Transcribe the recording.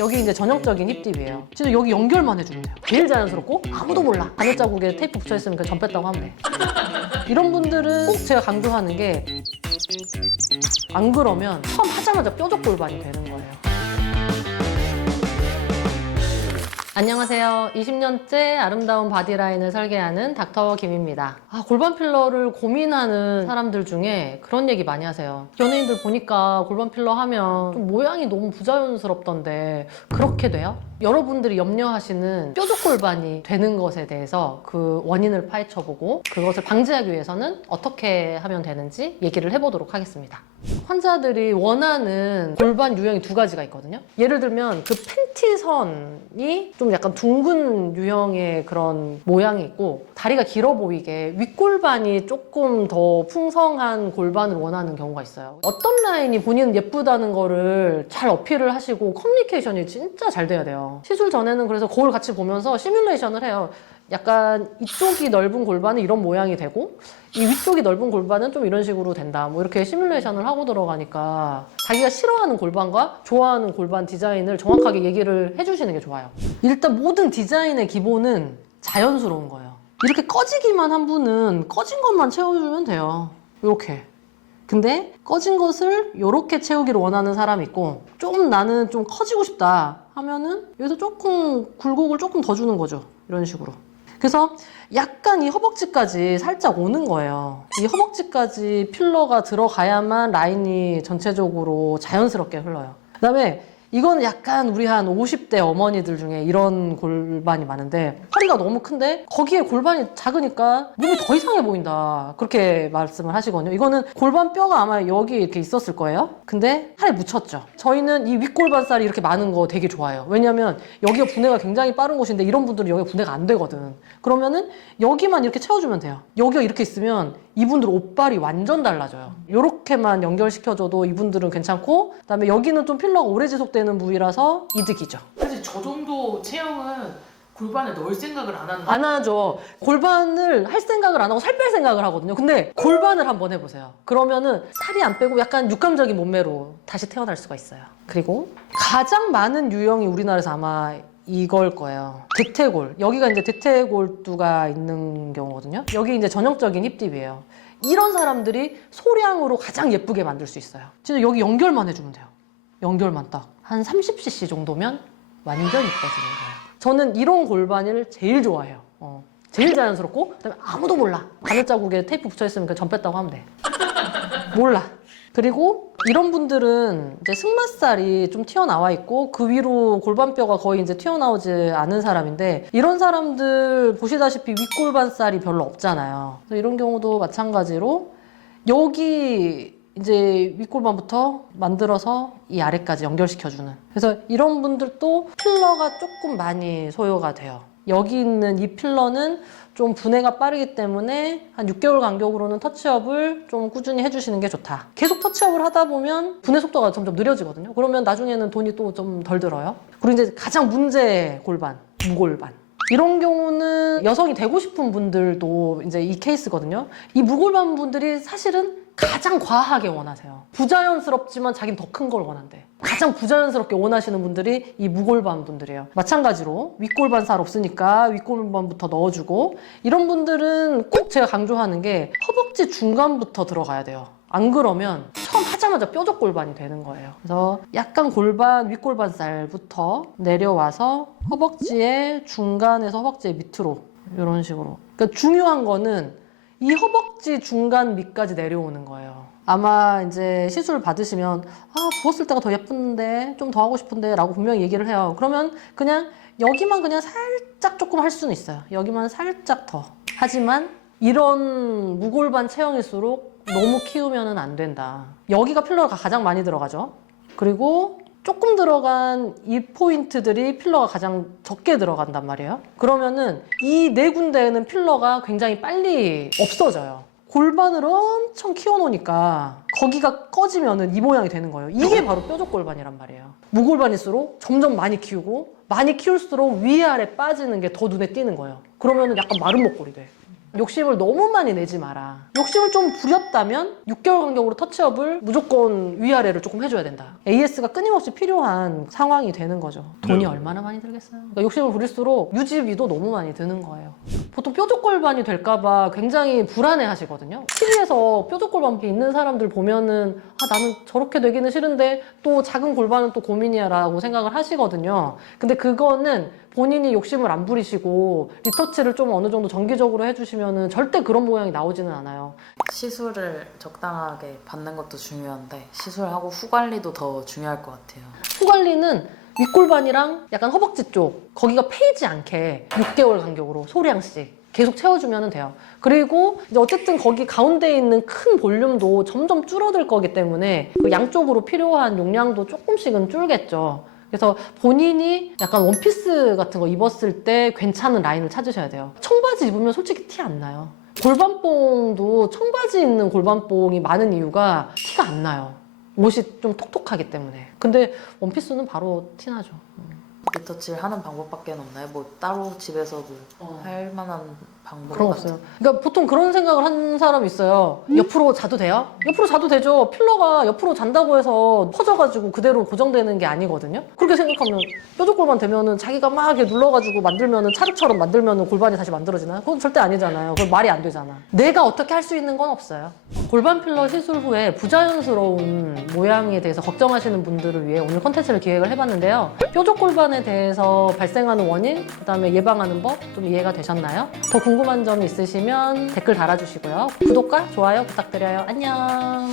여기 이제 전형적인 힙딥이에요. 진짜 여기 연결만 해주면 돼요. 제일 자연스럽고 아무도 몰라. 바늘 자국에 테이프 붙여있으면 그냥 점 뺐다고 하면 돼. 이런 분들은 꼭 제가 강조하는 게 안 그러면 처음 하자마자 뾰족 골반이 되는 거예요. 안녕하세요. 20년째 아름다운 바디라인을 설계하는 닥터 김입니다. 골반 필러를 고민하는 사람들 중에 그런 얘기 많이 하세요. 연예인들 보니까 골반 필러 하면 좀 모양이 너무 부자연스럽던데 그렇게 돼요? 여러분들이 염려하시는 뾰족 골반이 되는 것에 대해서 그 원인을 파헤쳐보고 그것을 방지하기 위해서는 어떻게 하면 되는지 얘기를 해보도록 하겠습니다. 환자들이 원하는 골반 유형이 두 가지가 있거든요. 예를 들면 그 팬티선이 좀 약간 둥근 유형의 그런 모양이 있고 다리가 길어 보이게 윗골반이 조금 더 풍성한 골반을 원하는 경우가 있어요. 어떤 라인이 본인은 예쁘다는 거를 잘 어필을 하시고 커뮤니케이션이 진짜 잘 돼야 돼요. 시술 전에는 그래서 거울 같이 보면서 시뮬레이션을 해요. 약간 이쪽이 넓은 골반은 이런 모양이 되고 이 위쪽이 넓은 골반은 좀 이런 식으로 된다. 뭐 이렇게 시뮬레이션을 하고 들어가니까 자기가 싫어하는 골반과 좋아하는 골반 디자인을 정확하게 얘기를 해주시는 게 좋아요. 일단 모든 디자인의 기본은 자연스러운 거예요. 이렇게 꺼지기만 한 분은 꺼진 것만 채워주면 돼요. 이렇게. 근데 꺼진 것을 이렇게 채우기를 원하는 사람이 있고 좀 나는 좀 커지고 싶다 하면은 여기서 조금 굴곡을 조금 더 주는 거죠. 이런 식으로. 그래서 약간 이 허벅지까지 살짝 오는 거예요. 이 허벅지까지 필러가 들어가야만 라인이 전체적으로 자연스럽게 흘러요. 그 다음에 이건 약간 우리 한 50대 어머니들 중에 이런 골반이 많은데 허리가 너무 큰데 거기에 골반이 작으니까 몸이 더 이상해 보인다. 그렇게 말씀을 하시거든요. 이거는 골반뼈가 아마 여기 이렇게 있었을 거예요. 근데 살에 묻혔죠. 저희는 이 윗골반살이 이렇게 많은 거 되게 좋아해요. 왜냐면 여기가 분해가 굉장히 빠른 곳인데 이런 분들은 여기가 분해가 안 되거든. 그러면은 여기만 이렇게 채워주면 돼요. 여기가 이렇게 있으면 이분들 옷발이 완전 달라져요. 이렇게만 연결시켜줘도 이분들은 괜찮고 그다음에 여기는 좀 필러가 오래 지속되는 부위라서 이득이죠. 사실 저 정도 체형은 골반에 넣을 생각을 안 한다. 안 하죠. 골반을 할 생각을 안 하고 살 뺄 생각을 하거든요. 근데 골반을 한번 해보세요. 그러면은 살이 안 빼고 약간 육감적인 몸매로 다시 태어날 수가 있어요. 그리고 가장 많은 유형이 우리나라에서 아마 이걸 거예요. 대퇴골. 여기가 이제 대퇴골두가 있는 경우거든요. 여기 이제 전형적인 힙딥이에요. 이런 사람들이 소량으로 가장 예쁘게 만들 수 있어요. 진짜 여기 연결만 해주면 돼요. 연결만 딱. 한 30cc 정도면 완전 이뻐지는 거예요. 저는 이런 골반을 제일 좋아해요. 제일 자연스럽고 그다음에 아무도 몰라. 바늘 자국에 테이프 붙여있으면 그냥 점 뺐다고 하면 돼. 몰라. 그리고 이런 분들은 이제 승마살이 좀 튀어나와 있고 그 위로 골반뼈가 거의 이제 튀어나오지 않은 사람인데 이런 사람들 보시다시피 윗골반살이 별로 없잖아요. 그래서 이런 경우도 마찬가지로 여기 이제 윗골반부터 만들어서 이 아래까지 연결시켜주는. 그래서 이런 분들도 필러가 조금 많이 소요가 돼요. 여기 있는 이 필러는 좀 분해가 빠르기 때문에 한 6개월 간격으로는 터치업을 좀 꾸준히 해주시는 게 좋다. 계속 터치업을 하다 보면 분해 속도가 점점 느려지거든요. 그러면 나중에는 돈이 또 좀 덜 들어요. 그리고 이제 가장 문제 골반, 무골반. 이런 경우는 여성이 되고 싶은 분들도 이제 이 케이스거든요. 이 무골반 분들이 사실은 가장 과하게 원하세요. 부자연스럽지만 자기는 더 큰 걸 원한대. 가장 부자연스럽게 원하시는 분들이 이 무골반 분들이에요. 마찬가지로 윗골반 살 없으니까 윗골반부터 넣어주고 이런 분들은 꼭 제가 강조하는 게 허벅지 중간부터 들어가야 돼요. 안 그러면 처음 하자마자 뾰족 골반이 되는 거예요. 그래서 약간 골반, 윗골반 살부터 내려와서 허벅지의 중간에서 허벅지의 밑으로 이런 식으로. 그러니까 중요한 거는 이 허벅지 중간 밑까지 내려오는 거예요. 아마 이제 시술 받으시면 부었을 때가 더 예쁜데 좀 더 하고 싶은데 라고 분명히 얘기를 해요. 그러면 그냥 여기만 그냥 살짝 조금 할 수는 있어요. 여기만 살짝 더. 하지만 이런 무골반 체형일수록 너무 키우면 안 된다. 여기가 필러가 가장 많이 들어가죠. 그리고 조금 들어간 이 포인트들이 필러가 가장 적게 들어간단 말이에요. 그러면은 이 네 군데에는 필러가 굉장히 빨리 없어져요. 골반을 엄청 키워놓으니까 거기가 꺼지면은 이 모양이 되는 거예요. 이게 바로 뾰족 골반이란 말이에요. 무골반일수록 점점 많이 키우고 많이 키울수록 위아래 빠지는 게 더 눈에 띄는 거예요. 그러면은 약간 마른 목골이 돼. 욕심을 너무 많이 내지 마라. 욕심을 좀 부렸다면 6개월 간격으로 터치업을 무조건 위아래를 조금 해줘야 된다. AS가 끊임없이 필요한 상황이 되는 거죠. 돈이 얼마나 많이 들겠어요. 그러니까 욕심을 부릴수록 유지비도 너무 많이 드는 거예요. 보통 뾰족골반이 될까봐 굉장히 불안해 하시거든요. TV에서 뾰족골반 있는 사람들 보면은 나는 저렇게 되기는 싫은데 또 작은 골반은 또 고민이야 라고 생각을 하시거든요. 근데 그거는 본인이 욕심을 안 부리시고 리터치를 좀 어느 정도 정기적으로 해주시면은 절대 그런 모양이 나오지는 않아요. 시술을 적당하게 받는 것도 중요한데 시술하고 후 관리도 더 중요할 것 같아요. 후 관리는 윗골반이랑 약간 허벅지 쪽 거기가 패이지 않게 6개월 간격으로 소량씩 계속 채워주면 돼요. 그리고 이제 어쨌든 거기 가운데 있는 큰 볼륨도 점점 줄어들 거기 때문에 그 양쪽으로 필요한 용량도 조금씩은 줄겠죠. 그래서 본인이 약간 원피스 같은 거 입었을 때 괜찮은 라인을 찾으셔야 돼요. 청바지 입으면 솔직히 티 안 나요. 골반뽕도 청바지 있는 골반뽕이 많은 이유가 티가 안 나요. 옷이 좀 톡톡하기 때문에. 근데 원피스는 바로 티 나죠. 리터치를 하는 방법밖에 없나요? 뭐 따로 집에서도 할 만한 방법 그런 거 없어요. 그러니까 보통 그런 생각을 하는 사람이 있어요. 옆으로 자도 돼요? 옆으로 자도 되죠. 필러가 옆으로 잔다고 해서 퍼져가지고 그대로 고정되는 게 아니거든요. 그렇게 생각하면 뾰족골반 되면은 자기가 막 이렇게 눌러가지고 만들면은 찰흙처럼 만들면은 골반이 다시 만들어지나요? 그건 절대 아니잖아요. 그건 말이 안 되잖아. 내가 어떻게 할 수 있는 건 없어요. 골반 필러 시술 후에 부자연스러운 모양에 대해서 걱정하시는 분들을 위해 오늘 컨텐츠를 기획을 해봤는데요. 뾰족골반에 대해서 발생하는 원인, 그다음에 예방하는 법 좀 이해가 되셨나요? 더 궁금한 점이 있으시면 댓글 달아주시고요. 구독과 좋아요 부탁드려요. 안녕.